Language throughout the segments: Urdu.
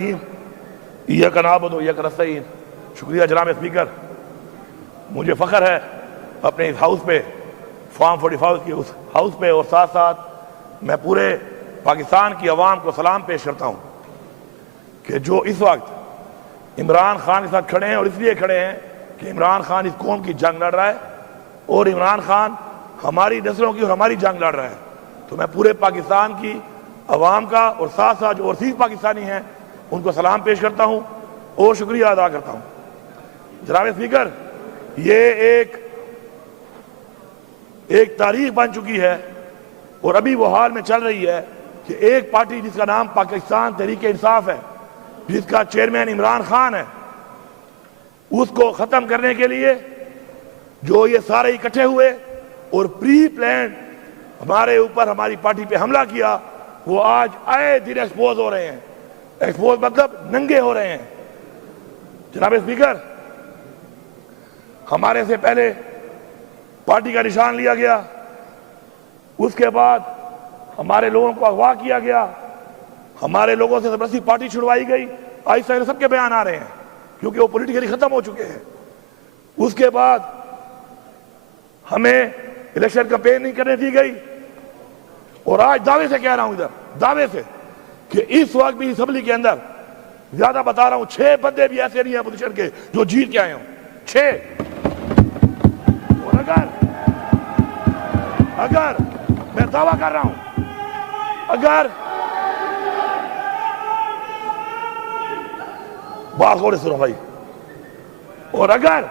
ایاک نعبد و ایاک نستعین۔ شکریہ جناب اسپیکر، مجھے فخر ہے اپنے اس ہاؤس پہ، فارم 45 کی اس ہاؤس پہ، اور ساتھ ساتھ میں پورے پاکستان کی عوام کو سلام پیش کرتا ہوں کہ جو اس وقت عمران خان کے ساتھ کھڑے ہیں، اور اس لیے کھڑے ہیں کہ عمران خان اس قوم کی جنگ لڑ رہا ہے اور عمران خان ہماری نسلوں کی اور ہماری جنگ لڑ رہا ہے۔ تو میں پورے پاکستان کی عوام کا اور ساتھ ساتھ جو اوورسیز پاکستانی ہیں ان کو سلام پیش کرتا ہوں اور شکریہ ادا کرتا ہوں۔ جناب اسپیکر، یہ ایک تاریخ بن چکی ہے اور ابھی وہ حال میں چل رہی ہے کہ ایک پارٹی جس کا نام پاکستان تحریک انصاف ہے، جس کا چیئرمین عمران خان ہے، اس کو ختم کرنے کے لیے جو یہ سارے اکٹھے ہوئے اور پری پلانڈ ہمارے اوپر ہماری پارٹی پہ حملہ کیا، وہ آج آئے دن ایکسپوز ہو رہے ہیں۔ ایکسپوز مطلب ننگے ہو رہے ہیں۔ جناب اسپیکر، ہمارے سے پہلے پارٹی کا نشان لیا گیا، اس کے بعد ہمارے لوگوں کو اغوا کیا گیا، ہمارے لوگوں سے زبردستی پارٹی چھڑوائی گئی۔ آہستہ آہستہ سب کے بیان آ رہے ہیں کیونکہ وہ پولیٹیکلی ختم ہو چکے ہیں۔ اس کے بعد ہمیں الیکشن کمپین نہیں کرنے دی گئی، اور آج دعوے سے کہہ رہا ہوں، ادھر دعوے سے، کہ اس وقت بھی اسمبلی کے اندر زیادہ بتا رہا ہوں 6 بندے بھی ایسے نہیں ہیں اپوزیشن کے جو جیت کے آئے ہوں، 6۔ اور اگر میں دعویٰ کر رہا ہوں، اگر بات غور سے سنو بھائی، اور اگر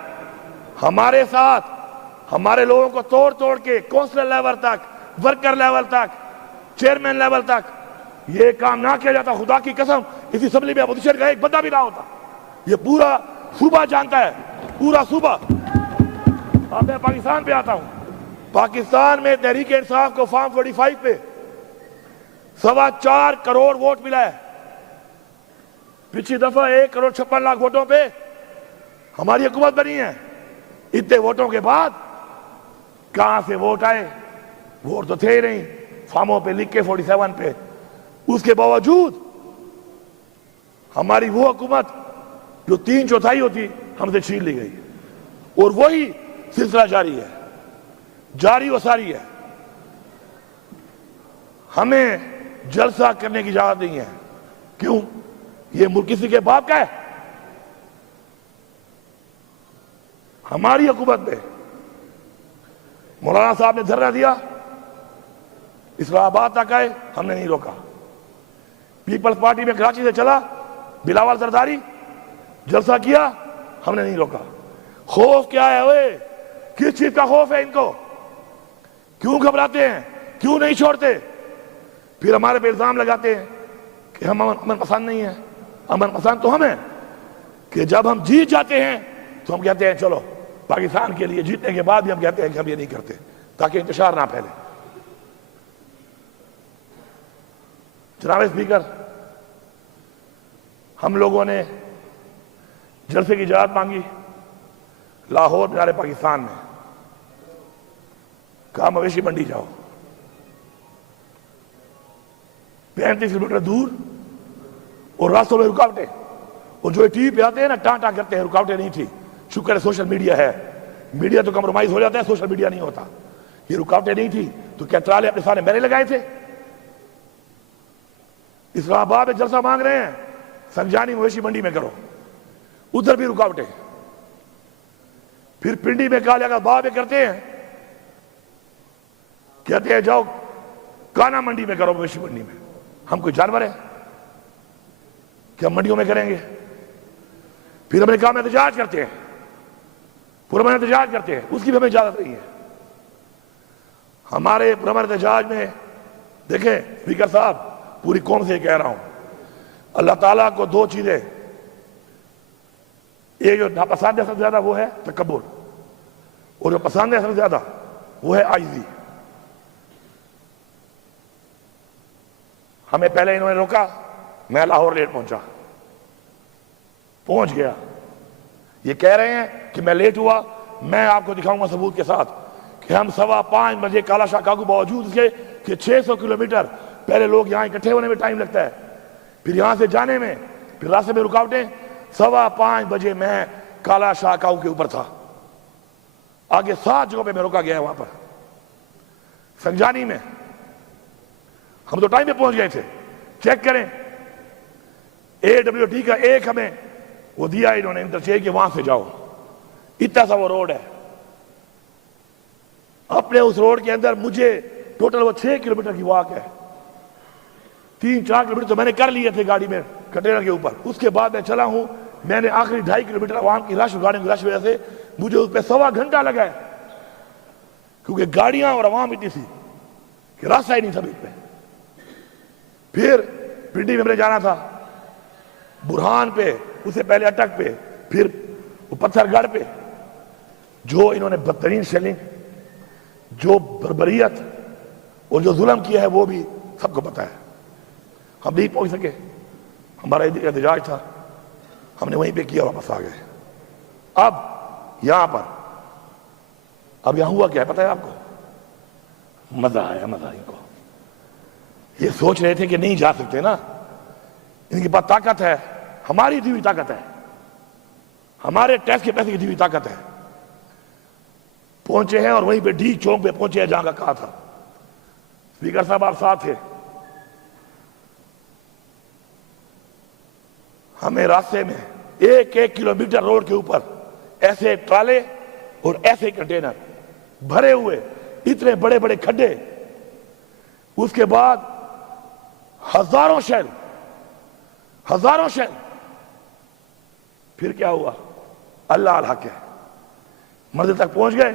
ہمارے ساتھ ہمارے لوگوں کو توڑ توڑ کے کونسلر لیول تک، ورکر لیول تک، چیئرمین لیول تک یہ کام نہ کیا جاتا، خدا کی قسم اس اسمبلی میں اپوزیشن کا ایک بندہ بھی نہ ہوتا۔ یہ پورا صوبہ جانتا ہے، پورا صوبہ۔ اب میں پاکستان پہ آتا ہوں۔ پاکستان میں تحریک انصاف کو فارم 45 پہ 4.25 کروڑ ووٹ ملا ہے۔ پچھلی دفعہ 1.56 کروڑ ووٹوں پہ ہماری حکومت بنی ہے۔ اتنے ووٹوں کے بعد کہاں سے ووٹ آئے؟ ووٹ تو تھے ہی نہیں، فارموں پہ لکھ کے 47 پہ۔ اس کے باوجود ہماری وہ حکومت جو 3/4 ہوتی ہم سے چھین لی گئی، اور وہی سلسلہ جاری ہے، جاری و ساری ہے۔ ہمیں جلسہ کرنے کی اجازت نہیں ہے۔ کیوں؟ یہ ملک کسی کے باپ کا ہے؟ ہماری حکومت میں مولانا صاحب نے دھرنا دیا، اسلام آباد تک آئے، ہم نے نہیں روکا۔ پیپلز پارٹی میں کراچی سے چلا بلاول زرداری، جلسہ کیا، ہم نے نہیں روکا۔ خوف کیا ہے اوئے؟ کس چیز کا خوف ہے ان کو؟ کیوں گھبراتے ہیں؟ کیوں نہیں چھوڑتے؟ پھر ہمارے پہ الزام لگاتے ہیں کہ ہم امن پسند نہیں ہیں۔ امن پسند تو ہم ہیں کہ جب ہم جیت جاتے ہیں تو ہم کہتے ہیں چلو پاکستان کے لیے، جیتنے کے بعد بھی ہم کہتے ہیں کہ ہم یہ نہیں کرتے تاکہ انتشار نہ پھیلے۔ جناب اسپیکر، ہم لوگوں نے جلسے کی اجازت مانگی لاہور مینار پاکستان میں، کہا مویشی منڈی جاؤ، 35 کلومیٹر دور، اور راستوں میں رکاوٹیں، اور جو ٹی وی پہ آتے ہیں نا ٹان ٹان کرتے ہیں، رکاوٹیں نہیں تھی۔ شکر ہے سوشل میڈیا ہے، میڈیا تو کمپرومائز ہو جاتا ہے، سوشل میڈیا نہیں ہوتا۔ یہ رکاوٹیں نہیں تھی تو کیا ترالے اپنے سامنے میرے لگائے تھے؟ اسلام آباد میں جلسہ مانگ رہے ہیں، سنجانی مویشی منڈی میں کرو، ادھر بھی رکاوٹیں۔ پھر پنڈی میں کہا جائے گا بعد میں کرتے ہیں، کہتے ہیں جاؤ کانا منڈی میں کرو، مویشی منڈی میں۔ ہم کوئی جانور ہیں کہ ہم منڈیوں میں کریں گے؟ پھر ہم نے کہا ہم احتجاج کرتے ہیں، پرامن احتجاج کرتے ہیں، اس کی بھی ہمیں اجازت نہیں ہے۔ ہمارے پرامن احتجاج میں دیکھیں اسپیکر صاحب، پوری قوم سے کہہ رہا ہوں، اللہ تعالیٰ کو 2 چیزیں، ایک جو ناپسند ہے سب سے زیادہ وہ ہے تکبر، اور جو پسند ہے سب سے زیادہ وہ ہے عاجزی۔ ہمیں پہلے انہوں نے روکا، میں لاہور لیٹ پہنچ گیا۔ یہ کہہ رہے ہیں کہ میں لیٹ ہوا، میں آپ کو دکھاؤں گا ثبوت کے ساتھ کہ ہم 5:15 بجے کالا شاہ کاکو، باوجود اس کے کہ 600 کلومیٹر پہلے لوگ یہاں اکٹھے ہونے میں ٹائم لگتا ہے، پھر یہاں سے جانے میں پھر راستے میں رکاوٹیں. 5:15 بجے میں کالا شاہ کاؤ کے اوپر تھا. آگے 7 جگہوں پہ میں رکا گیا وہاں پر. سنجانی میں ہم تو ٹائم پہ پہنچ گئے تھے. چیک کریں AWT کا ایک ہمیں وہ دیا انہوں نے انٹرچینج کہ وہاں سے جاؤ. اتنا سا وہ روڈ ہے. اپنے اس روڈ کے اندر مجھے ٹوٹل وہ 6 کلومیٹر کی واک ہے. 3-4 کلومیٹر تو میں نے کر لیے تھے گاڑی میں کنٹینر کے اوپر. اس کے بعد میں چلا ہوں. میں نے آخری 2.5 کلومیٹر عوام کی رش گاڑیوں کی رش وجہ سے مجھے اس پہ 1.25 گھنٹہ لگا ہے, کیونکہ گاڑیاں اور عوام اتنی تھی کہ راستہ ہی نہیں تھا بیچ پہ. پھر پنڈی میں ہم نے جانا تھا, برہان پہ, اس سے پہلے اٹک پہ, پھر پتھر گڑھ پہ. جو انہوں نے بدترین شیلنگ, جو بربریت اور جو ظلم کیا ہے وہ بھی سب کو پتا ہے. ہم نہیں پہنچ سکے, ہمارا احتجاج تھا, ہم نے وہیں پہ کیا, واپس آ گئے. اب یہاں پر اب یہاں ہوا کیا ہے پتہ ہے آپ کو؟ مزہ آیا, مزہ ان کو. یہ سوچ رہے تھے کہ نہیں جا سکتے نا, ان کے پاس طاقت ہے, ہماری دی ہوئی طاقت ہے, ہمارے ٹیکس کے پیسے کی دی ہوئی طاقت ہے. پہنچے ہیں اور وہیں پہ ڈی چوک پہ پہنچے ہیں جہاں کا کہا تھا. اسپیکر صاحب آپ ساتھ تھے. ہمیں راستے میں 1 کلومیٹر روڈ کے اوپر ایسے ٹرالے اور ایسے کنٹینر بھرے ہوئے, اتنے بڑے بڑے کھڈے, اس کے بعد ہزاروں شیل. پھر کیا ہوا؟ اللہ الحق ہے, منزل تک پہنچ گئے.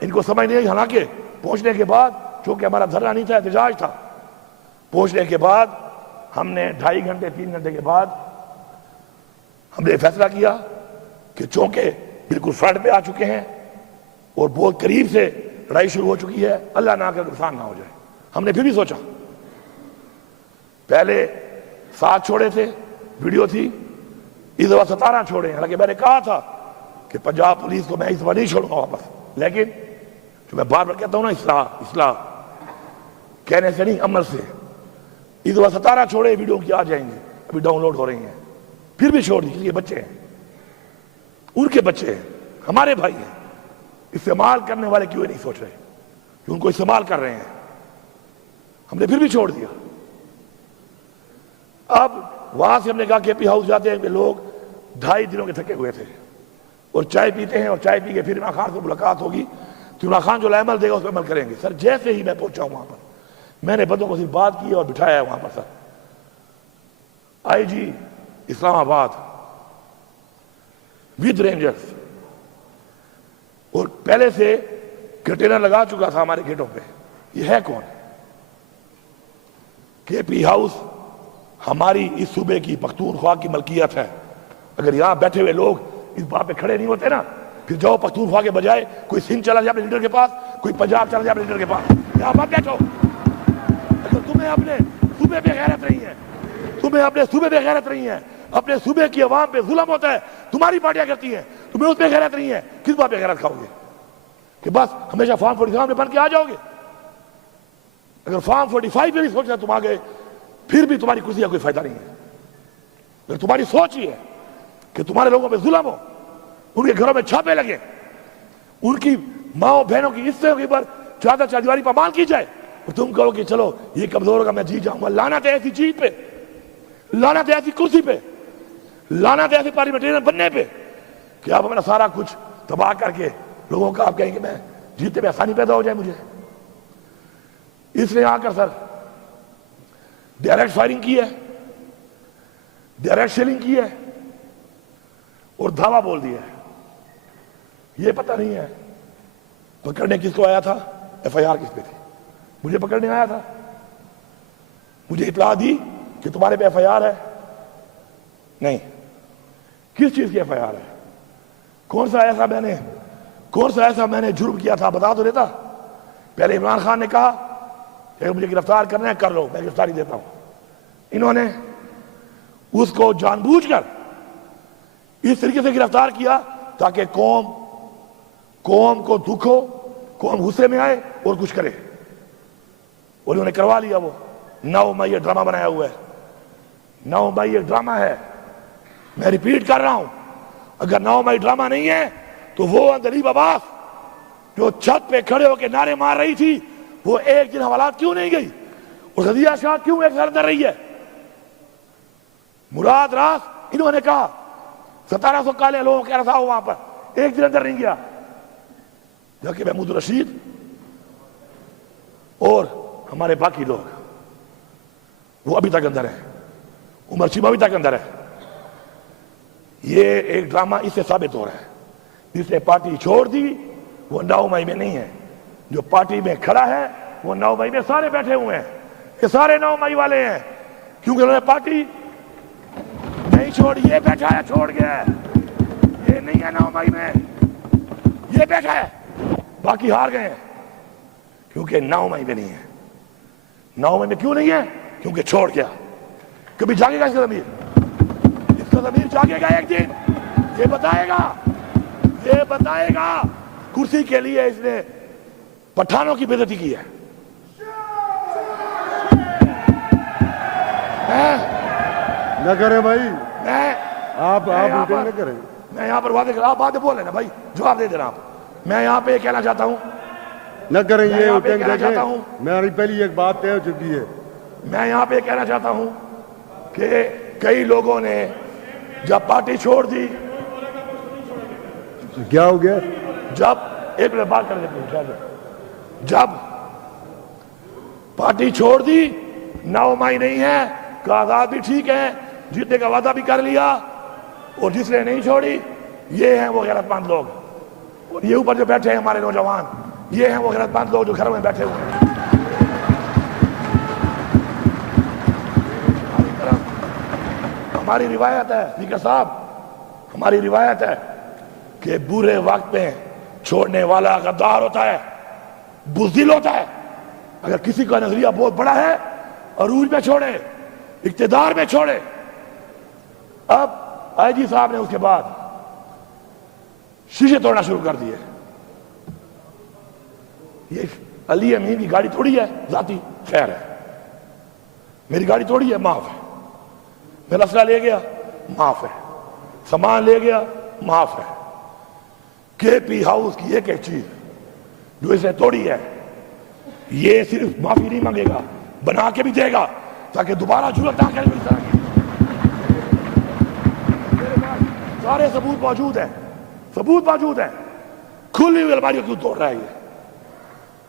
ان کو سمجھ نہیں آئی. حالانکہ پہنچنے کے بعد, چونکہ ہمارا دھرنا نہیں تھا, احتجاج تھا, پہنچنے کے بعد ہم نے 2.5 گھنٹے 3 گھنٹے کے بعد ہم نے فیصلہ کیا کہ چونکہ بالکل فرنٹ پہ آ چکے ہیں اور بہت قریب سے لڑائی شروع ہو چکی ہے, اللہ نہ کرے نقصان نہ ہو جائے. ہم نے پھر بھی سوچا, پہلے 7 چھوڑے تھے, ویڈیو تھی, اس دفعہ 17 چھوڑے. حالانکہ میں نے کہا تھا کہ پنجاب پولیس کو میں اس دفعہ نہیں چھوڑوں گا واپس, لیکن جو میں بار بار کہتا ہوں نا, اصلاح کہنے سے نہیں, عمل سے. اس دفعہ 17 چھوڑے, ویڈیو کی آ جائیں گے, ابھی ڈاؤن لوڈ ہو رہی ہیں. پھر بھی چھوڑ دی, کسی کے بچے ہیں, ان کے بچے ہیں, ہمارے بھائی ہیں. استعمال کرنے والے کیوں نہیں سوچ رہے کہ ان کو استعمال کر رہے ہیں؟ ہم نے پھر بھی چھوڑ دیا. اب وہاں سے ہم نے کہا کہ پی ہاؤس جاتے ہیں کہ لوگ 2.5 دنوں کے تھکے ہوئے تھے اور چائے پیتے ہیں, اور چائے پی کے پھر عمران خان سے ملاقات ہوگی تو عمران خان جو عمل دے گا اس پہ عمل کریں گے. سر جیسے ہی میں پہنچا ہوں وہاں پر, میں نے بندوں کو صرف بات کی اور بٹھایا ہے وہاں پر. سر آئی جی اسلام آباد ود رینجرز, اور پہلے سے کنٹینر لگا چکا تھا ہمارے گیٹوں پہ. یہ ہے کون؟ کے پی ہاؤس ہماری اس صوبے کی پختونخوا کی ملکیت ہے. اگر یہاں بیٹھے ہوئے لوگ اس بات پہ کھڑے نہیں ہوتے نا, پھر جاؤ پختونخوا کے بجائے کوئی سندھ چلا جائے اپنے لیڈر کے پاس, کوئی پنجاب چلا جائے اپنے لیڈر کے پاس, یہاں مت بیٹھو. اگر تمہیں اپنے صوبے پہ غیرت نہیں ہے, تمہیں اپنے صوبے پہ غیرت نہیں ہے, اپنے صوبے کی عوام پہ ظلم ہوتا ہے, تمہاری پارٹیاں کرتی ہیں, تمہیں اس پہ غیرت نہیں ہے, کس بات پہ غیرت کھاؤ گے؟ کہ بس ہمیشہ فارم 47 میں بن کے آ جاؤ گے؟ اگر فارم 45 پہ بھی سوچنا تم آ گئے, پھر بھی تمہاری کرسی کا کوئی فائدہ نہیں ہے. اگر تمہاری سوچ ہی ہے کہ تمہارے لوگوں پہ ظلم ہو, ان کے گھروں میں چھاپے لگے, ان کی ماں بہنوں کی عزتوں کے اوپر چادر چاردیواری پامال کی جائے, اور تم کہو کہ چلو یہ کمزور ہوگا میں جیت جاؤں گا. لعنت ہے ایسی چیز پہ, لعنت ہے ایسی کرسی پہ, لعنت ہے ایسی پارلیمنٹرین بننے پہ کہ آپ اپنا سارا کچھ تباہ کر کے لوگوں کا آپ کہیں کہ میں جیتنے میں آسانی پیدا ہو جائے مجھے. اس نے آ کر سر ڈائریکٹ فائرنگ کی ہے, ڈائریکٹ شیلنگ کی ہے, اور دھاوا بول دیا ہے. یہ پتہ نہیں ہے پکڑنے کس کو آیا تھا, ایف آئی آر کس پہ تھی. مجھے پکڑنے آیا تھا, مجھے اطلاع دی کہ تمہارے پہ ایف آئی آر ہے. نہیں, کس چیز کی ایف آئی آر ہے؟ کون سا ایسا میں نے جرم کیا تھا بتا تو دیتا. پہلے عمران خان نے کہا کہ مجھے گرفتار کرنا ہے, کر لو, میں گرفتاری دیتا ہوں. انہوں نے اس کو جان بوجھ کر اس طریقے سے گرفتار کیا تاکہ قوم کو دکھ ہو, قوم غصے میں آئے اور کچھ کرے, اور انہوں نے کروا لیا. وہ 9 مئی یہ ڈرامہ بنایا ہوا ہے. 9 مئی یہ ڈرامہ ہے میں ریپیٹ کر رہا ہوں، اگر 9 مئی ڈرامہ نہیں ہے تو وہ اندلیب عباس جو چھت پہ کھڑے ہو کے نعرے مار رہی تھی، وہ ایک دن حوالات کیوں نہیں گئی؟ اور غزیہ شاہ کیوں ایک سال اندر رہی ہے؟ مراد راس انہوں نے کہا 1700 کالے لوگوں کا رسا ہو وہاں پر، ایک دن اندر نہیں گیا، جبکہ محمود رشید اور ہمارے باقی لوگ وہ ابھی تک اندر ہیں، عمر چیمہ ابھی تک اندر ہے۔ یہ ایک ڈرامہ اس سے ثابت ہو رہا ہے، جس نے پارٹی چھوڑ دی وہ 9 مئی میں نہیں ہے، جو پارٹی میں کھڑا ہے وہ 9 مئی میں سارے بیٹھے ہوئے ہیں، یہ سارے 9 مئی والے ہیں، کیونکہ انہوں نے پارٹی نہیں چھوڑی۔ یہ بیٹھا ہے چھوڑ گیا ہے، یہ نہیں ہے 9 مئی میں، یہ بیٹھا ہے، باقی ہار گئے ہیں کیونکہ 9 مئی میں نہیں ہے۔ 9 مئی میں کیوں نہیں ہے؟ کیونکہ چھوڑ گیا۔ کبھی جاگے گا اس کا ضمیر؟ اس کا ضمیر جاگے گا ایک دن، یہ بتائے گا کرسی کے لیے اس نے پٹھانوں کی بے عزتی کی ہے۔ نہ کریں بھائی، آپ نہ کریں۔ میں یہاں پر واضح کر، آپ باتیں بول رہے ہیں بھائی، جواب دے دینا آپ۔ میں یہاں پہ کہنا چاہتا ہوں، نہ کریں یہ چاہتا ہوں، میری پہلی ایک بات طے ہو چکی ہے۔ میں یہاں پہ کہنا چاہتا ہوں کہ کئی لوگوں نے جب پارٹی چھوڑ دی، کیا ہو گیا؟ جب ایک منٹ بات کر دیں، جب پارٹی چھوڑ دی 9 مئی نہیں ہے، آزاد بھی ٹھیک ہے، جیتنے کا وعدہ بھی کر لیا، اور جس نے نہیں چھوڑی یہ ہیں وہ غیرت مند لوگ، اور یہ اوپر جو بیٹھے ہیں ہمارے نوجوان، یہ ہیں وہ غیرت مند لوگ جو گھروں میں بیٹھے ہوئے ہیں۔ ہماری روایت ہے اسپیکر صاحب، ہماری روایت ہے کہ برے وقت میں چھوڑنے والا غدار ہوتا ہے، بزدل ہوتا ہے۔ اگر کسی کا نظریہ بہت بڑا ہے، عروج میں چھوڑے، اقتدار میں چھوڑے۔ اب آئی جی صاحب نے اس کے بعد شیشے توڑنا شروع کر دیے۔ یہ علی امین کی گاڑی توڑی ہے، ذاتی خیر ہے، میری گاڑی توڑی ہے، معاف ہے، میرا اسلحہ لے گیا، معاف ہے، سامان لے گیا، معاف ہے۔ کے پی ہاؤس کی ایک چیز جو اسے توڑی ہے، یہ صرف معافی نہیں مانگے گا، بنا کے بھی دے گا تاکہ دوبارہ جرأت نہ کرے اس طرح کی۔ میرے پاس سارے ثبوت موجود ہیں، کھلی ہوئی الماریوں کیوں توڑ رہا ہے یہ،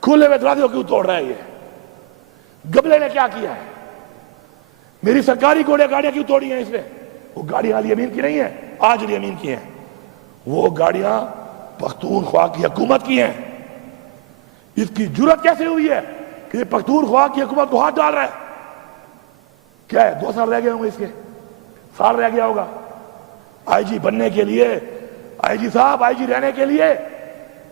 کھلے ہوئے دروازے کیوں توڑ رہا ہے یہ؟ گبلے نے کیا کیا ہے؟ میری سرکاری گاڑیاں کیوں توڑی ہیں اس نے؟ وہ گاڑیاں علی امین کی نہیں ہیں، آج علی امین کی ہیں، وہ گاڑیاں پختونخوا کی حکومت کی ہیں۔ اس کی جرأت کیسے ہوئی ہے کہ یہ پختونخوا کی حکومت کو ہاتھ ڈال رہا ہے؟ کیا ہے 2 سال رہ گئے ہوں گے، اس کے سال رہ گیا ہوگا۔ آئی جی بننے کے لیے، آئی جی صاحب آئی جی رہنے کے لیے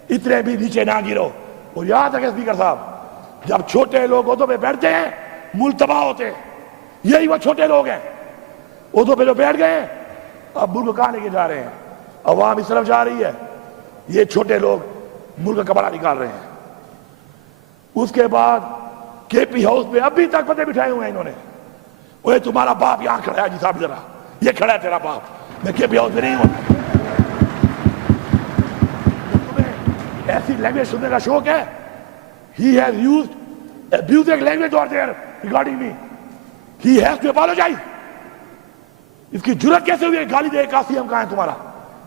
اتنے بھی نیچے نہ گرو۔ اور یاد ہے کہ اسپیکر صاحب، جب چھوٹے لوگ عہدوں پہ بیٹھتے ہیں ملک تباہ ہوتے ہیں، یہی وہ چھوٹے لوگ ہیں عہدوں پہ جو بیٹھ گئے ہیں، اب ملک کہاں لے کے جا رہے ہیں؟ عوام اس طرف جا رہی ہے، یہ چھوٹے لوگ ملک کا کپڑا نکال رہے ہیں۔ اس کے بعد کے پی ہاؤس میں ابھی تک پتے بٹھائے ہوئے ہیں انہوں نے، وہ تمہارا باپ یہاں کھڑا ہے جی صاحب، ذرا یہ کھڑا ہے تیرا باپ، میں کے پی ہاؤس میں نہیں ہوں۔ تمہیں ایسی لینگویج سننے کا شوق ہے؟ He has used abusive language over there regarding me. He has to apologize. اس کی جرأت کیسے ہوئی ہے گالی دے؟ قاسم کہاں ہے تمہارا؟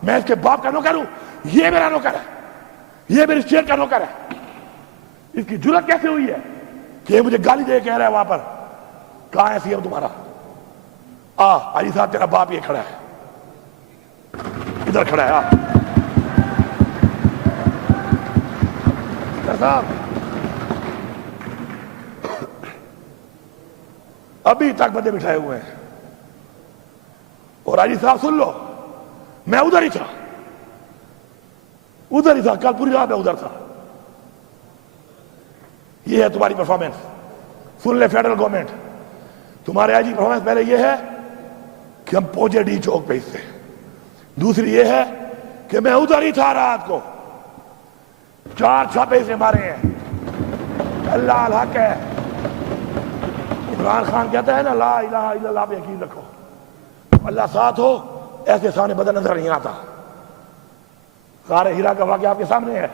میں اس کے باپ کا نوکر ہوں، یہ میرا نوکر ہے، یہ میرے اسٹیٹ کا نوکر ہے۔ اس کی جرأت کیسے ہوئی ہے کہ مجھے گالی دے کہہ رہا ہے وہاں پر؟ کہاں ہے سی ایم تمہارا؟ علی صاحب تیرا باپ یہ کھڑا ہے، ادھر کھڑا ہے۔ صاحب ابھی تک بندے بٹھائے ہوئے ہیں، اور علی صاحب سن لو، میں ادھر ہی تھا، کل پوری رات میں ادھر تھا۔ یہ ہے تمہاری پرفارمنس، سن لے فیڈرل گورنمنٹ، تمہارے آئی جی پرفارمنس پہلے یہ ہے کہ ہم پہنچے ڈی چوک پہ، اس سے دوسری یہ ہے کہ میں ادھر ہی تھا رات کو، 4 چھاپے سے مارے ہیں۔ اللہ الحق ہے، عمران خان کہتا ہے نا لا الہ الا اللہ پہ یقین رکھو، اللہ ساتھ ہو ایسے سامنے بدل نظر نہیں آتا. غار ہیرا کا واقعہ آپ کے سامنے ہے.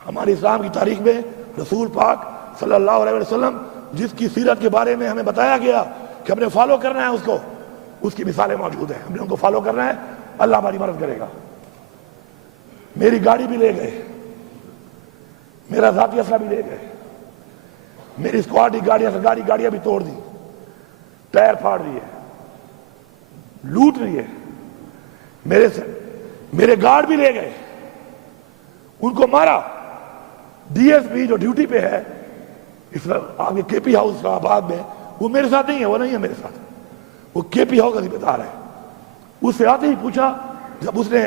ہماری اسلام کی تاریخ میں رسول پاک صلی اللہ علیہ وسلم جس کی سیرت کے بارے میں ہمیں بتایا گیا کہ ہم نے فالو کرنا ہے اس کو، اس کی مثالیں موجود ہیں. ہم نے ان کو فالو کرنا ہے، اللہ ہماری مدد کرے گا. میری گاڑی بھی لے گئے، میرا ذاتی اسلحہ بھی لے گئے، میری اسکواڈ کی گاڑیاں سرکاری گاڑیاں بھی توڑ دی، ٹائر پھاڑ دیے، لوٹ لیے. میرے گارڈ بھی لے گئے، ان کو مارا. ڈی ایس پی جو ڈیوٹی پہ ہے اس آپ کے پی ہاؤس اسلام آباد میں، وہ میرے ساتھ نہیں ہے، وہ نہیں ہے میرے ساتھ، وہ کے پی ہاؤس کا ذمہ دار ہے. اس سے آتے ہی پوچھا، جب اس نے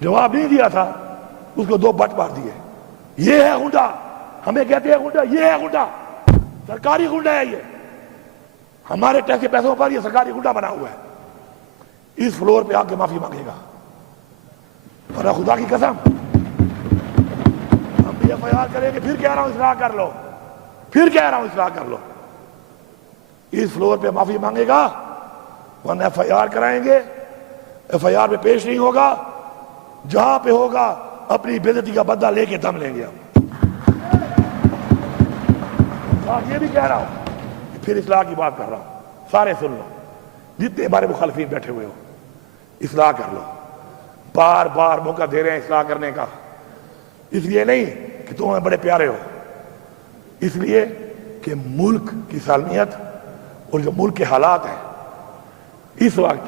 جواب نہیں دیا تھا اس کو 2 بٹ مار دیے. یہ ہے غنڈا، ہمیں کہتے ہیں غنڈا، یہ ہے غنڈا، سرکاری غنڈا ہے. یہ ہمارے ٹیکس کے پیسوں پر یہ سرکاری غنڈا بنا ہوا ہے. اس فلور پہ آ کے معافی مانگے گا. اور خدا کی قسم ہم بھی ایف آئی آر کریں گے. پھر کہہ رہا ہوں اصلاح کر لو، پھر کہہ رہا ہوں اصلاح کر لو. اس فلور پہ معافی مانگے گا، ورنہ ایف آئی آر کرائیں گے. ایف آئی آر پہ پیش نہیں ہوگا، جہاں پہ ہوگا اپنی بے عزتی کا بدلہ لے کے دم لیں گے. ہم یہ بھی کہہ رہا ہوں، پھر اصلاح کی بات کر رہا ہوں. سارے سن لو، جتنے ہمارے مخالفین بیٹھے ہوئے ہو، اصلاح کر لو. بار بار موقع دے رہے ہیں اصلاح کرنے کا. اس لیے نہیں کہ تم ہمیں بڑے پیارے ہو، اس لیے کہ ملک کی سالمیت اور جو ملک کے حالات ہیں اس وقت،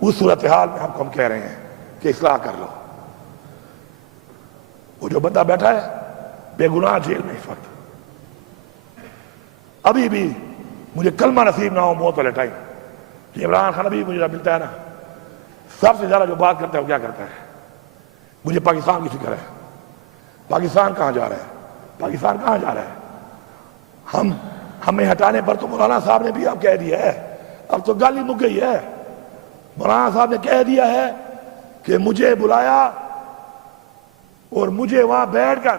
اس صورتحال میں ہم کہہ رہے ہیں کہ اصلاح کر لو. وہ جو بندہ بیٹھا ہے بے گناہ جیل میں اس وقت، ابھی بھی مجھے کلمہ نصیب نہ ہو موت والے ٹائم کہ عمران خان ابھی مجھے ملتا ہے نا، سب سے زیادہ جو بات کرتا ہے وہ کیا کرتا ہے؟ مجھے پاکستان کی فکر ہے. پاکستان کہاں جا رہا ہے؟ پاکستان کہاں جا رہا ہے؟ ہمیں ہٹانے پر تو مولانا صاحب نے بھی اب کہہ دیا ہے، اب تو گالی مک گئی ہے. مولانا صاحب نے کہہ دیا ہے کہ مجھے بلایا اور مجھے وہاں بیٹھ کر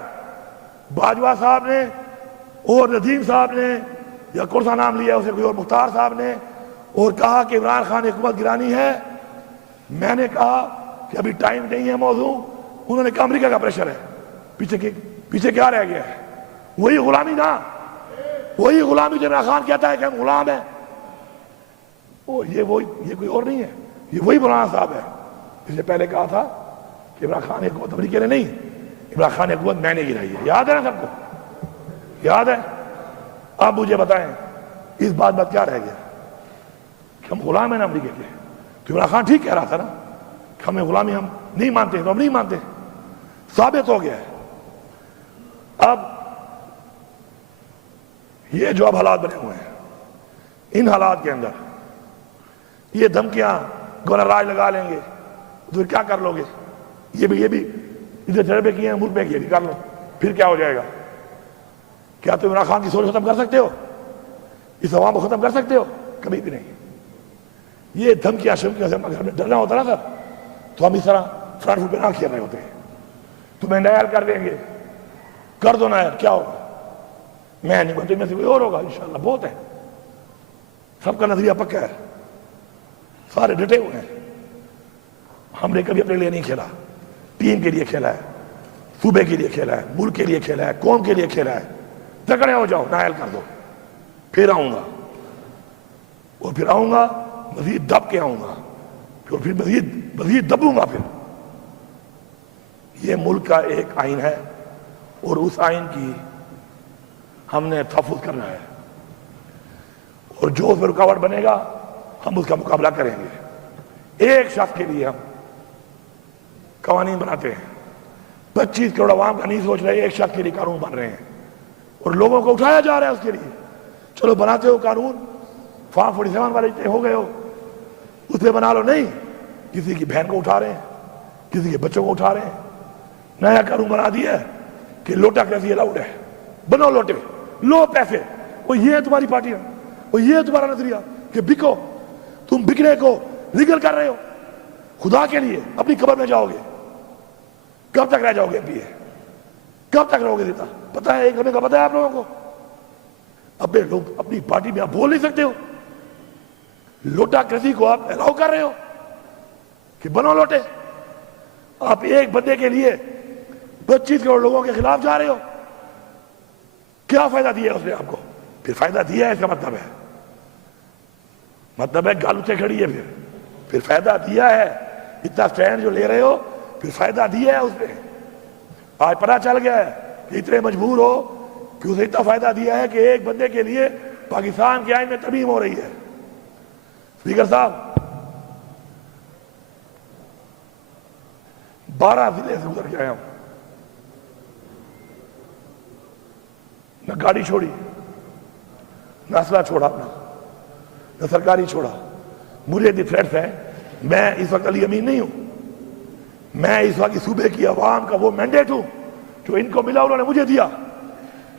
باجوہ صاحب نے اور ندیم صاحب نے، یا کون سا نام لیا اسے کوئی اور، مختار صاحب نے، اور کہا کہ عمران خان حکومت گرانی ہے. میں نے کہا کہ ابھی ٹائم نہیں ہے موضوع. انہوں نے کہا امریکہ کا پریشر ہے. پیچھے کیا رہ گیا ہے؟ وہی غلامی نا، وہی غلامی جو عمران خان کہتا ہے کہ ہم غلام ہیں. یہ کوئی اور نہیں ہے، یہ وہی مولانا صاحب ہے جس نے پہلے کہا تھا کہ عمران خان حکومت امریکہ نے نہیں، عمران خان حکومت میں نے گرائی ہے. یاد ہے نا سب کو؟ یاد ہے؟ اب مجھے بتائیں اس بات میں کیا رہ گیا کہ ہم غلام ہیں نا امریکہ کے؟ تو عمران خان ٹھیک کہہ رہا تھا نا کہ ہمیں غلامی ہم نہیں مانتے، تو ہم نہیں مانتے. ثابت ہو گیا ہے. اب یہ جو اب حالات بنے ہوئے ہیں، ان حالات کے اندر یہ دھمکیاں گورنر راج لگا لیں گے تو پھر کیا کر لو گے؟ یہ بھی ادھر تجربے کیے ہیں ملک میں، یہ بھی کر لو، پھر کیا ہو جائے گا؟ کیا تم عمران خان کی سوچ ختم کر سکتے ہو؟ اس عوام کو ختم کر سکتے ہو؟ کبھی بھی نہیں. یہ دھمکیاں شمکیاں سے ہمیں ڈرنا ہوتا نا سر، تو ہم اس طرح فرنٹ فٹ پہ نہ کھیل رہے ہوتے ہیں. تمہیں نائل کر دیں گے، کر دو نائل، کیا ہوگا؟ میں نہیں بولتے، میں سے کوئی اور ہوگا انشاءاللہ. بہت ہے، سب کا نظریہ پکا ہے، سارے ڈٹے ہوئے ہیں. ہم نے کبھی اپنے لیے نہیں کھیلا، ٹیم کے لیے کھیلا ہے، صوبے کے لیے کھیلا ہے، ملک کے لیے کھیلا ہے، قوم کے لیے کھیلا ہے. تکڑے ہو جاؤ، نائل کر دو، پھر آؤں گا، اور پھر آؤں گا مزید دب کے آؤں گا، پھر مزید دبوں گا. پھر یہ ملک کا ایک آئین ہے اور اس آئین کی ہم نے تحفظ کرنا ہے، اور جو اس میں رکاوٹ بنے گا ہم اس کا مقابلہ کریں گے. ایک شخص کے لیے ہم قوانین بناتے ہیں، 25 کروڑ عوام کا نہیں سوچ رہے، ایک شخص کے لیے قانون بن رہے ہیں اور لوگوں کو اٹھایا جا رہا ہے اس کے لیے. چلو بناتے ہو قانون، فارم 47 والے ہو گئے ہو، اس پہ بنا لو. نہیں، کسی کی بہن کو اٹھا رہے ہیں، کسی کے بچوں کو اٹھا رہے ہیں. نیا قانون بنا دیا ہے کہ لوٹا کیسی الاؤڈ ہے، بنو لوٹے، لو پیسے. وہ یہ ہے تمہاری پارٹی، وہ یہ ہے تمہارا نظریہ کہ بکو. تم بکنے کو لیگل کر رہے ہو. خدا کے لیے اپنی قبر میں جاؤ گے، کب تک رہ جاؤ گے؟ کب تک رہو گے دیتا؟ پتہ ہے، ایک لمحے کا پتہ ہے آپ لوگوں کو؟ اب لوگ اپنی پارٹی میں آپ بول نہیں سکتے ہو. لوٹا کرسی کو آپ الاؤ کر رہے ہو کہ بنو لوٹے. آپ ایک بندے کے لیے 25 کروڑ لوگوں کے خلاف جا رہے ہو. کیا فائدہ دیا ہے اس نے آپ کو؟ پھر فائدہ دیا ہے اس کا مطلب ہے گال اچھے کھڑی ہے. پھر فائدہ دیا ہے. اتنا سٹینڈ جو لے رہے ہو پھر فائدہ دیا ہے اس نے. آج پتہ چل گیا ہے کہ اتنے مجبور ہو کہ اسے اتنا فائدہ دیا ہے کہ ایک بندے کے لیے پاکستان کے آئین میں ترمیم ہو رہی ہے. اسپیکر صاحب 12 ضلع سے گزر کے آیا ہوں. نہ گاڑی چھوڑی، نہ اسلحہ چھوڑا اپنا، نہ سرکاری چھوڑا. مجھے دی تھریٹس ہے. میں اس وقت علی امین نہیں ہوں. میں اس وقت صوبے کی عوام کا وہ مینڈیٹ ہوں جو ان کو ملا انہوں نے مجھے دیا.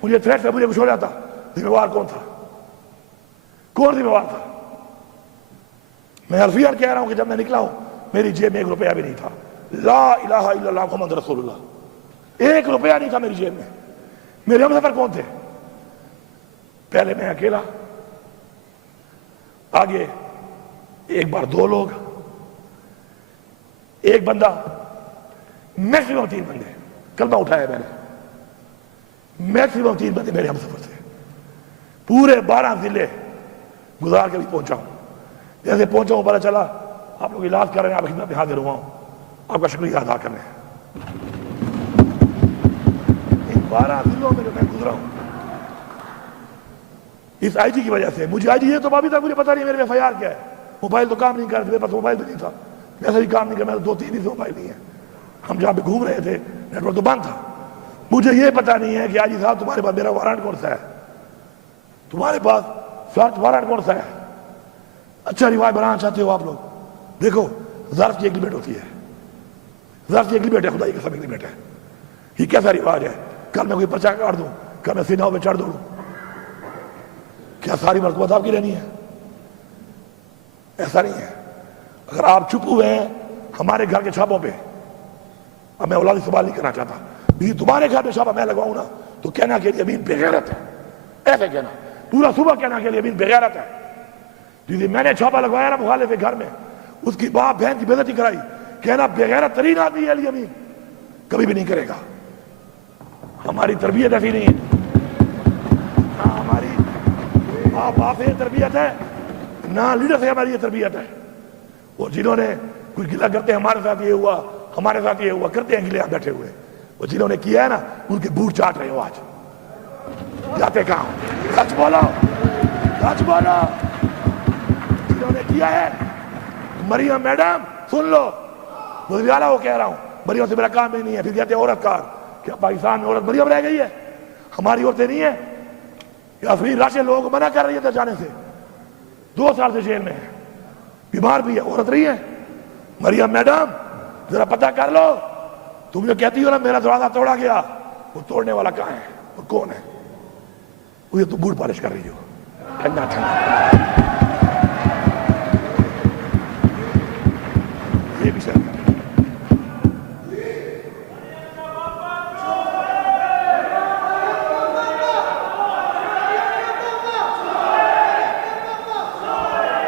مجھے تھریٹس ہے، مجھے کچھ ہو جاتا. ذمہ وار کون تھا؟ کون ذمہ وار تھا؟ میں حرفیاً کہہ رہا ہوں کہ جب میں نکلا ہوں میری جیب میں 1 روپیہ بھی نہیں تھا. لا الہ الا اللہ محمد رسول اللہ. 1 روپیہ نہیں تھا میری جیب میں. میرے ہم سفر کون تھے؟ پہلے میں اکیلا، آگے ایک بار 2 لوگ، ایک بندہ، میکسیمم 3 بندے. کلمہ اٹھایا میں نے. میکسیمم 3 بندے میرے ہم سفر تھے. پورے 12 ضلع گزار کے بھی پہنچا ہوں. جیسے پہنچا ہوں پتہ چلا آپ لوگ علاج کر رہے ہیں، آپ خدمت میں حاضر ہوا ہوں. آپ کا شکریہ ادا کرنے. ان 12 ضلعوں میں جو میں گزرا ہوں اس آئی جی کی وجہ سے. مجھے آئی جی یہ تو ابھی تک مجھے پتا نہیں میرے میں FIR کیا ہے. موبائل تو کام نہیں کر رہے، میرے پاس موبائل بھی نہیں تھا. ویسے بھی کام نہیں کر، میرے 2-3 دن سے موبائل نہیں ہے. ہم جہاں پہ گھوم رہے تھے نیٹ ورک تو بند تھا. مجھے یہ پتا نہیں ہے کہ آئی جی صاحب تمہارے پاس میرا وارنٹ کون سا ہے، تمہارے پاس سرچ وارنٹ کون سا ہے. اچھا روایت بنانا چاہتے ہو آپ لوگ؟ دیکھو ظرف کی ایگریمنٹ ہوتی ہے. ظرف کی ایگریمنٹ ہے، خدا کی قسم ایگریمنٹ ہے. یہ کیسا رواج ہے؟ کل میں کوئی پرچہ کاٹ دوں، کل میں سیناؤں پہ چڑھ دوڑوں، کیا ساری مرتبہ آپ کی رہنی ہے؟ ایسا نہیں ہے. اگر آپ چھپ ہوئے ہیں ہمارے گھر کے چھاپوں پہ، اب میں اولادی سوال نہیں کرنا چاہتا، لیکن تمہارے گھر میں چھاپا میں لگواؤں نا تو کہنا کہ امین بے غیرت ہے. ایسے کہنا پورا صبح کہنا کہ امین بے غیرت ہے. جی میں نے چھاپا لگوایا نا مخالف کے گھر میں، اس کی باپ بہن کی بے عزتی کرائی، کہنا بے غیرت ترین آدمی ہے علی امین. کبھی بھی نہیں کرے گا. ہماری تربیت ایسی نہیں ہے. نہ ہماری باپ سے تربیت ہے، نہ لیڈر سے ہماری یہ تربیت ہے. اور جنہوں نے کوئی گلہ کرتے ہیں ہمارے ساتھ یہ ہوا، ہمارے ساتھ یہ ہوا، کرتے ہیں گلے آپ بیٹھے ہوئے. وہ جنہوں نے کیا ہے نا ان کے بوٹ چاٹ رہے ہو آج. جاتے کہاں؟ سچ بولو، سچ بولو. جنہوں نے کیا ہے، مریم میڈم سن لو، وزیر اعلیٰ کو کہہ رہا ہوں، مریم سے میرا کام ہی نہیں ہے. پھر کہتے ہیں عورت کار. کیا پاکستان میں عورت مریم رہ گئی ہے؟ ہماری عورتیں نہیں ہیں؟ یا پھر راشد لوگوں کو منع کر رہی ہے جانے سے؟ 2 سال سے جیل میں ہے، بیمار بھی ہے، عورت رہی ہے. مریم میڈم ذرا پتہ کر لو. تم جو کہتی ہو نا میرا دروازہ توڑا گیا، وہ توڑنے والا کہاں ہے، وہ کون ہے؟ وہ تو بوٹ پالش کر رہی ہو. ٹھنڈا ٹھنڈا یہ بھی شرم ہے.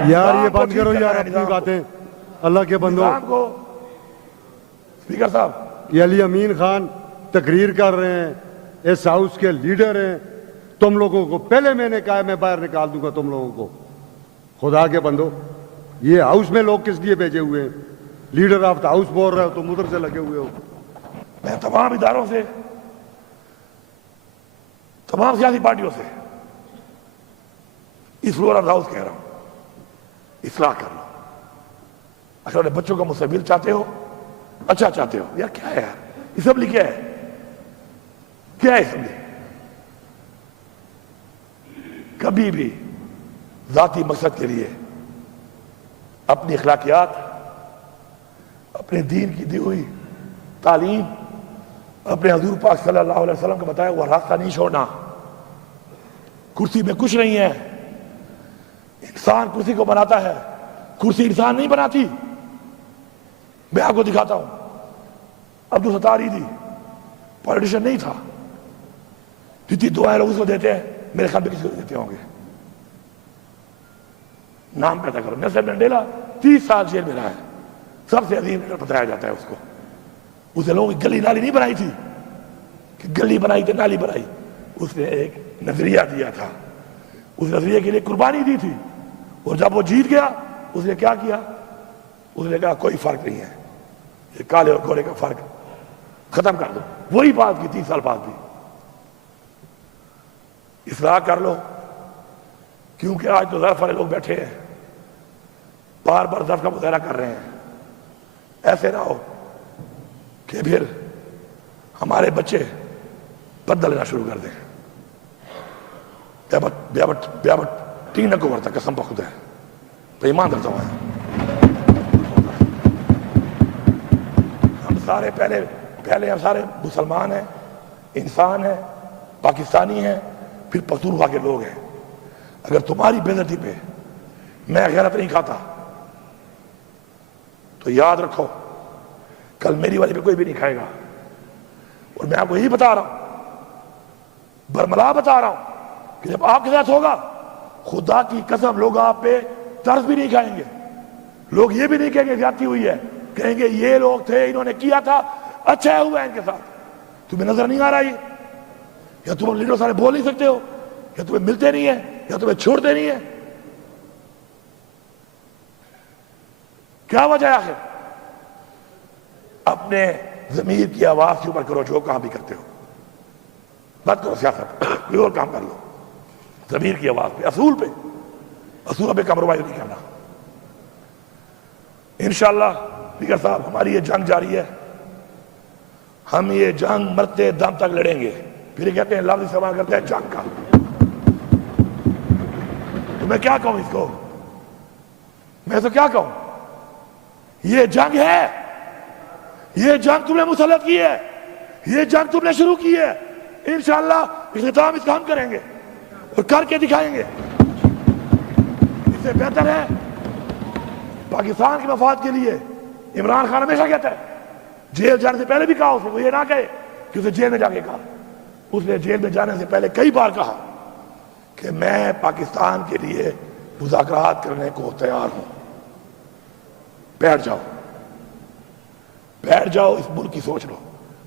یار یہ بند کرو یار اپنی باتیں، اللہ کے بندو. اسپیکر صاحب یہ علی امین خان تقریر کر رہے ہیں، اس ہاؤس کے لیڈر ہیں. تم لوگوں کو پہلے میں نے کہا میں باہر نکال دوں گا تم لوگوں کو. خدا کے بندو یہ ہاؤس میں لوگ کس لیے بھیجے ہوئے ہیں؟ لیڈر آف دا ہاؤس بول رہے ہو تم ادھر سے لگے ہوئے ہو. میں تمام اداروں سے، تمام سیاسی پارٹیوں سے اس فلور آف ہاؤس کہہ رہا ہوں، اصلاح کر لو. اگر اپنے بچوں کا مستقبل چاہتے ہو، اچھا چاہتے ہو، یار کیا ہے یار اسمبلی کیا ہے؟ کیا ہے اسمبلی؟ کبھی بھی ذاتی مقصد کے لیے اپنی اخلاقیات، اپنے دین کی دی ہوئی تعلیم، اپنے حضور پاک صلی اللہ علیہ وسلم کا بتایا ہوا راستہ نہیں چھوڑنا. کرسی میں کچھ نہیں ہے. انسان کرسی کو بناتا ہے، کرسی انسان نہیں بناتی. میں آپ کو دکھاتا ہوں، عبدالستار ایدھی پولیٹیشین نہیں تھا. جتنی دعائیں لوگ اس کو دیتے ہیں میرے خیال میں کسی کو دیتے ہوں گے. نام پیدا کرو. نیلسن منڈیلا 30 سال جیل میں رہا ہے, سب سے عظیم لیڈر بتایا جاتا ہے اس کو. اسے لوگوں کی گلی نالی نہیں بنائی تھی کہ گلی بنائی تو نالی بنائی, اس نے ایک نظریہ دیا تھا, اس نظریے کے لیے قربانی دی تھی, اور جب وہ جیت گیا اس نے کیا کیا, اس نے کہا کوئی فرق نہیں ہے, یہ کالے اور گورے کا فرق ختم کر دو. وہی بات کی 30 سال بعد بھی. اصلاح کر لو, کیونکہ آج تو ظرف والے لوگ بیٹھے ہیں بار بار ظرف کا مظاہرہ کر رہے ہیں. ایسے نہ ہو کہ پھر ہمارے بچے بدل لینا شروع کر دیں. بیابٹ تین کو ورتا قسم بخود ہے تو ایمان کرتا ہوں. ہم سارے پہلے ہم سارے مسلمان ہیں, انسان ہیں, پاکستانی ہیں, پھر پختونخوا کے لوگ ہیں. اگر تمہاری بے عزتی پہ میں غیرت نہیں کھاتا تو یاد رکھو کل میری والی پہ کوئی بھی نہیں کھائے گا. اور میں آپ کو یہی بتا رہا ہوں, برملا بتا رہا ہوں, کہ جب آپ کے ساتھ ہوگا خدا کی قسم لوگ آپ پہ ترس بھی نہیں کھائیں گے. لوگ یہ بھی نہیں کہیں گے زیادتی ہوئی ہے, کہیں گے یہ لوگ تھے انہوں نے کیا تھا اچھا ہوا ہے ان کے ساتھ. تمہیں نظر نہیں آ رہا یہ, یا تم لیڈر سارے بول نہیں سکتے ہو, یا تمہیں ملتے نہیں ہیں, یا تمہیں چھوڑتے نہیں ہیں. کیا وجہ ہے آخر؟ اپنے ضمیر کی آواز کے اوپر کرو جو کام بھی کرتے ہو. مت کرو سیاست, کوئی اور کام کر لو. ضمیر کی آواز پہ, اصول پہ کمپرومائز نہیں کرنا. انشاءاللہ اسپیکر صاحب ہماری یہ جنگ جاری ہے, ہم یہ جنگ مرتے دم تک لڑیں گے. پھر یہ کہتے ہیں لفظ استعمال کرتے ہیں جنگ کا. تو میں کیا کہوں اس کو, میں تو کیا کہوں, یہ جنگ ہے, یہ جنگ تم نے مسلط کی ہے, یہ جنگ تم نے شروع کی ہے. انشاءاللہ اختتام اس کا ہم کریں گے اور کر کے دکھائیں گے. اس سے بہتر ہے پاکستان کے مفاد کے لیے. عمران خان ہمیشہ کہتا ہے, جیل جانے سے پہلے بھی کہا اسے, وہ یہ نہ کہے کہ اسے جیل میں جا کے کہا. اس نے جیل میں جانے سے پہلے کئی بار کہا کہ میں پاکستان کے لیے مذاکرات کرنے کو تیار ہوں. بیٹھ جاؤ, اس ملک کی سوچ لو,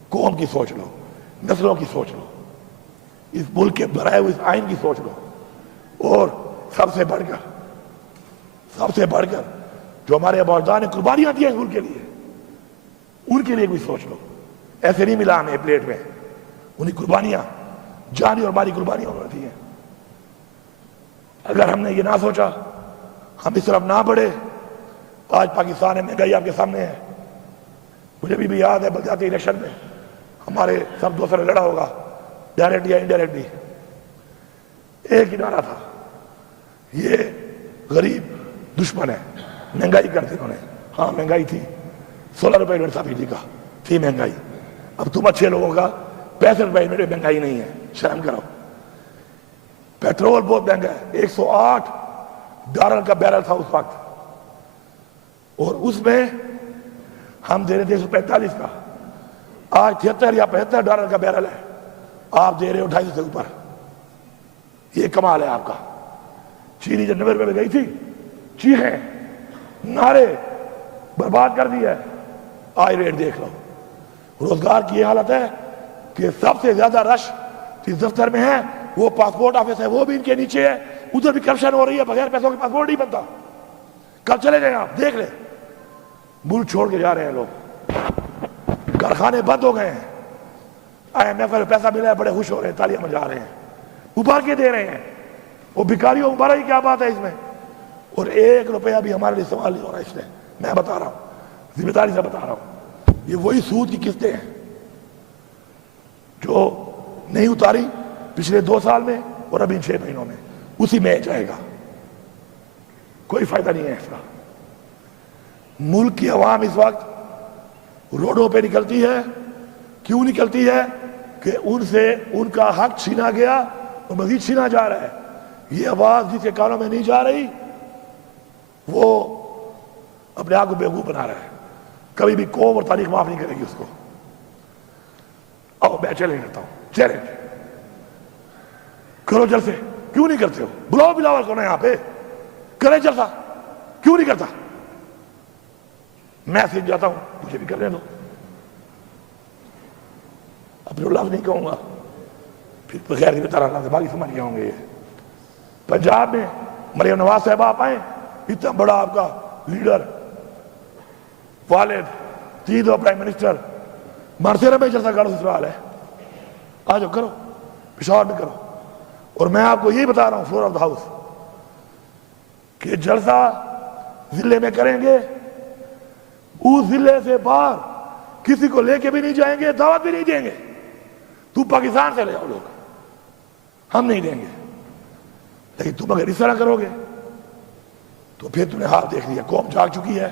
قوم کی سوچ لو, نسلوں کی سوچ لو, اس ملک کے بنائے ہوئے اس آئین کی سوچ لو, اور سب سے بڑھ کر جو ہمارے اباؤجداد نے قربانیاں دی ہیں اس ملک کے لیے, ان کے لیے بھی سوچ لو. ایسے نہیں ملا ہمیں پلیٹ میں, انہیں قربانیاں جانی اور مالی قربانیاں انہوں نے دی ہیں. اگر ہم نے یہ نہ سوچا, ہم اس طرف نہ بڑھے, آج پاکستان میں مہنگائی آپ کے سامنے ہے. مجھے بھی یاد ہے بلدیاتی الیکشن میں ہمارے سب دوستوں نے لڑا ہوگا, ڈائریکٹ یا انڈائریکٹلی. ایک ہی نعرہ تھا, یہ غریب دشمن ہے, مہنگائی کرتے انہوں نے. ہاں مہنگائی تھی, 16 روپے یونٹ سبسڈی کا تھی مہنگائی. اب تم اچھے لوگوں کا 65 روپے یونٹ مہنگائی نہیں ہے, شرم کرو. پیٹرول بہت مہنگا ہے, $108 کا بیرل تھا اس وقت, اور اس میں ہم دے رہے تھے 145 کا. آج 73 یا $75 کا بیرل ہے, آپ دے رہے ہو 250 سے اوپر. یہ کمال ہے آپ کا. چینی جب 90 روپے میں گئی تھی, چیخیں نعرے برباد کر دیا ہے. آج ریٹ دیکھ لو. روزگار کی یہ حالت ہے کہ سب سے زیادہ رش جس دفتر میں ہے وہ پاسپورٹ آفس ہے, وہ بھی ان کے نیچے ہے. ادھر بھی کرپشن ہو رہی ہے, بغیر پیسوں کے پاسپورٹ نہیں بنتا. کل چلے جائیں آپ دیکھ لیں, ملک چھوڑ کے جا رہے ہیں لوگ, کارخانے بند ہو گئے ہیں. IMF میں پیسہ ملا ہے, بڑے خوش ہو رہے ہیں, تالیاں بجا رہے ہیں, ابھار کے دے رہے ہیں. وہ بھکاریوں ابھارا ہی کیا بات ہے اس میں. اور 1 روپیہ بھی ہمارے لیے استعمال نہیں ہو رہا. اس میں میں بتا رہا ہوں, ذمہ داری سے بتا رہا ہوں, یہ وہی سود کی قسطیں ہیں جو نہیں اتاری پچھلے 2 سال میں اور ابھی 6 مہینوں میں, اسی میں جائے گا. کوئی فائدہ نہیں ہے اس کا. ملک کی عوام اس وقت روڈوں پہ نکلتی ہے. کیوں نکلتی ہے؟ کہ ان سے ان کا حق چھینا گیا اور مزید چھینا جا رہا ہے. یہ آواز جس کے کانوں میں نہیں جا رہی وہ اپنے آپ کو بیوقوف بنا رہا ہے. کبھی بھی قوم اور تاریخ معاف نہیں کرے گی اس کو. میں چیلنج کرتا ہوں, چیلنج کرو جلسے. کیوں نہیں کرتے ہو؟ بلاؤ بلاول کو نا یہاں پہ. کرے جلسہ، کیوں نہیں کرتا؟ میں سیکھ جاتا ہوں، مجھے بھی کرنے دو. اپنے لفظ نہیں کہوں گا، پھر بغیر کی طرح اللہ سے باقی سمجھ گئے ہوں گے. پنجاب میں مریم نواز صاحب آپ آئیں، اتنا بڑا آپ کا لیڈر، والد، 3 دفعہ پرائم منسٹر، مارسیرا میں جلسہ کرو، سسرال ہے، آ جاؤ کرو، پشاور میں کرو. اور میں آپ کو یہی بتا رہا ہوں فلور آف دا ہاؤس کہ جلسہ ضلع میں کریں گے، اس ضلع سے باہر کسی کو لے کے بھی نہیں جائیں گے، دعوت بھی نہیں دیں گے. تو پاکستان سے لے آؤ لوگ، ہم نہیں دیں گے. لیکن تم اگر اس طرح کرو گے تو پھر تم نے حال دیکھ لیا. قوم جاگ چکی ہے.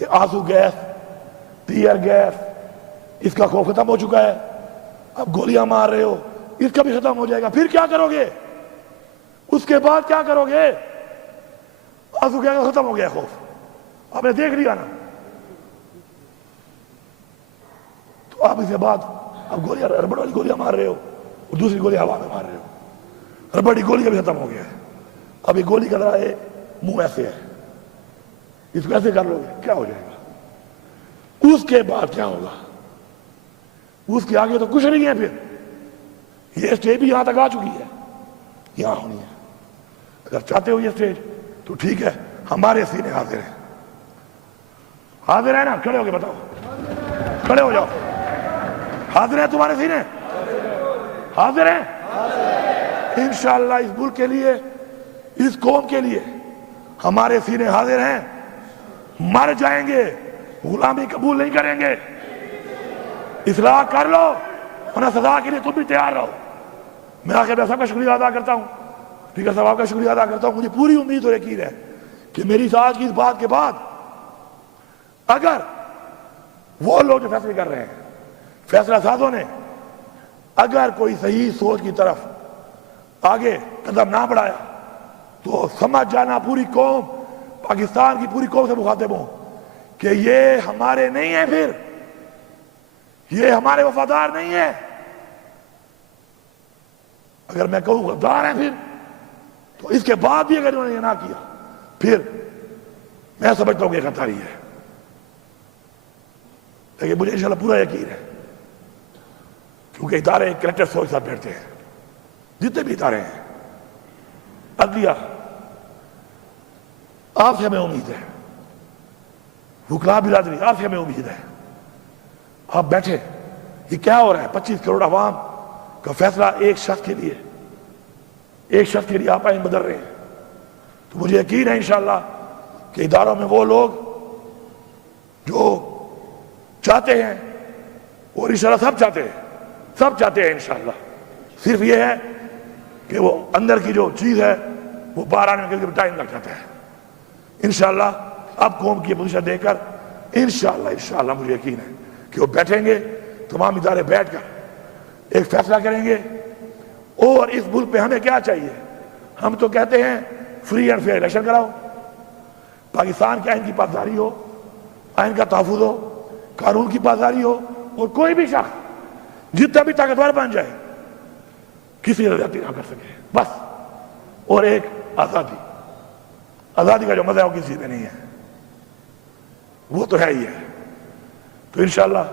یہ آنسو گیس، ٹیئر گیس، اس کا خوف ختم ہو چکا ہے. اب گولیاں مار رہے ہو، اس کا بھی ختم ہو جائے گا. پھر کیا کرو گے؟ اس کے بعد کیا کرو گے؟ آنسو گیس ختم ہو گیا خوف، آپ نے دیکھ لیا نا. تو آپ اس کے بعد اب گولیاں، ربڑ والی گولیاں مار رہے ہو اور دوسری گولی ہوا میں مار رہے ہو. ربڑ کی گولی کا بھی ختم ہو گیا ہے. اب یہ گولی کا ذرا منہ ایسے ہے، اس کو ایسے کر لو گے کیا ہو جائے گا؟ اس کے بعد کیا ہوگا؟ اس کے آگے تو کچھ نہیں ہے. پھر یہ اسٹیج بھی یہاں تک آ چکی ہے، یہاں ہونی ہے. اگر چاہتے ہو یہ اسٹیج تو ٹھیک ہے، ہمارے سینے حاضر ہیں. حاضر ہے نا؟ کھڑے ہو کے بتاؤ، کھڑے ہو جاؤ. حاضر ہے تمہارے سینے؟ حاضر ہیں انشاءاللہ. اس ملک کے لیے، اس قوم کے لیے ہمارے سینے حاضر ہیں. مر جائیں گے، غلامی قبول نہیں کریں گے. اصلاح کر لو، ورنہ سزا کے لیے تم بھی تیار رہو. میں آخر میں سب کا شکریہ ادا کرتا ہوں، اسپیکر صاحب کا شکریہ ادا کرتا ہوں. مجھے پوری امید اور یقین ہے کہ میری آج کی اس بات کے بعد اگر وہ لوگ جو فیصلے کر رہے ہیں، فیصلہ سازوں نے اگر کوئی صحیح سوچ کی طرف آگے قدم نہ بڑھایا تو سمجھ جانا پوری قوم، پاکستان کی پوری قوم سے مخاطب ہوں کہ یہ ہمارے نہیں ہیں، پھر یہ ہمارے وفادار نہیں ہیں. اگر میں کہوں غدار ہیں پھر، تو اس کے بعد بھی اگر انہوں نے یہ نہ کیا پھر میں سمجھتا ہوں کہ غداری ہے. لیکن مجھے انشاءاللہ پورا یقین ہے، کیونکہ ادارے کلیکٹر سوچ ساتھ بیٹھتے ہیں، جتنے بھی ادارے ہیں. عدلیہ، آپ سے ہمیں امید ہے. وکلاء برادری، آپ سے ہمیں امید ہے. آپ بیٹھے، یہ کیا ہو رہا ہے؟ 25 کروڑ عوام کا فیصلہ ایک شخص کے لیے، ایک شخص کے لیے آپ آئین بدل رہے ہیں. تو مجھے یقین ہے انشاءاللہ کہ اداروں میں وہ لوگ جو چاہتے ہیں، اور انشاءاللہ سب چاہتے ہیں انشاءاللہ. صرف یہ ہے کہ وہ اندر کی جو چیز ہے وہ باہر آنے میں ٹائم لگ جاتا ہے. انشاءاللہ اب قوم کی پوزیشن دے کر انشاءاللہ مجھے یقین ہے کہ وہ بیٹھیں گے، تمام ادارے بیٹھ کر ایک فیصلہ کریں گے. اور اس ملک پہ ہمیں کیا چاہیے؟ ہم تو کہتے ہیں فری اینڈ فیئر الیکشن کراؤ، پاکستان کے آئین کی پاسداری ہو، آئین کا تحفظ ہو، قانون کی پاسداری ہو، اور کوئی بھی شخص جتنا بھی طاقتور بن جائے کسی زیادتی نہ کر سکے بس. اور ایک آزادی کا جو مزہ ہے وہ کسی میں نہیں ہے، وہ تو ہے ہی ہے. تو انشاءاللہ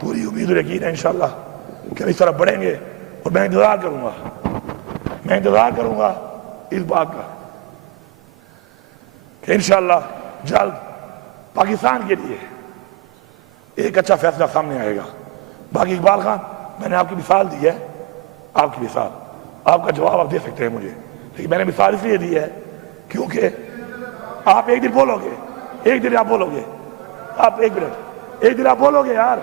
پوری امید اور یقین ہے انشاءاللہ کہ اس طرح بڑھیں گے. اور میں انتظار کروں گا اس بات کا کہ انشاءاللہ جلد پاکستان کے لیے ایک اچھا فیصلہ سامنے آئے گا. باقی اقبال خان، میں نے آپ کی مثال دی ہے، آپ کی مثال، آپ کا جواب آپ دے سکتے ہیں مجھے، لیکن میں نے مثال اس لیے دی ہے کیونکہ آپ ایک دن بولو گے، ایک دن آپ بولو گے، آپ ایک دن آپ بولو گے یار.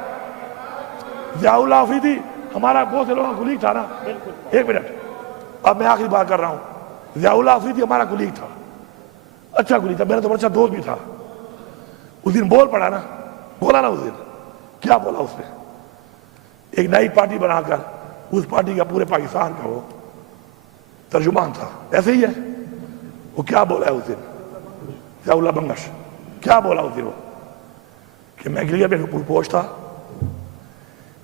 ضیاء اللہ آفریدی ہمارا بہت سے لوگوں کا کولیگ تھا نا. ایک منٹ، اب میں آخری بات کر رہا ہوں. ضیاء اللہ آفریدی ہمارا کولیگ تھا، اچھا کولیگ تھا، میرا تو اچھا دوست بھی تھا. اس دن بولا نا اس دن کیا بولا؟ اس نے ایک نئی پارٹی بنا کر اس پارٹی کا پورے پاکستان کا وہ ترجمان تھا. ایسے ہی ہے وہ کیا بولا ہے اس دن؟ ضیاء اللہ بنگش کیا بولا اس دن؟ وہ کہ میں گلیا پہ پوچھ تھا،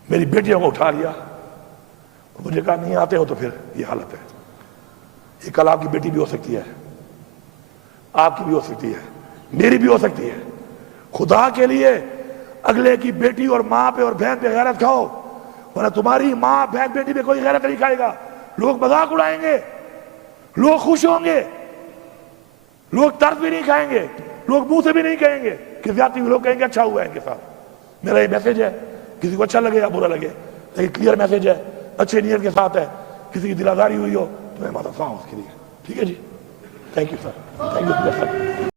میری بیٹیوں کو اٹھا لیا اور مجھے کہا نہیں آتے ہو تو پھر یہ حالت ہے. یہ کل آپ کی بیٹی بھی ہو سکتی ہے. آپ کی بھی ہو سکتی ہے, میری بھی ہو سکتی ہے. خدا کے لیے اگلے کی بیٹی اور ماں پہ اور بہن پہ غیرت کھاؤ, ورنہ تمہاری ماں بہن بیٹی پہ کوئی غیرت نہیں کھائے گا. لوگ مذاق اڑائیں گے, لوگ خوش ہوں گے, لوگ طرز بھی نہیں کھائیں گے, لوگ منہ سے بھی نہیں کہیں گے کہ زیادتی ہوئی, لوگ کہیں گے اچھا ہوا ہے ان کے ساتھ. میرا یہ میسج ہے, کسی کو اچھا لگے یا برا لگے, لیکن کلیئر میسج ہے, اچھے نیت کے ساتھ ہے. کسی کی دل آزاری ہوئی ہو تو میں معذرت خواہ ہوں اس کے لیے. ٹھیک ہے جی, thank you sir, thank you sir.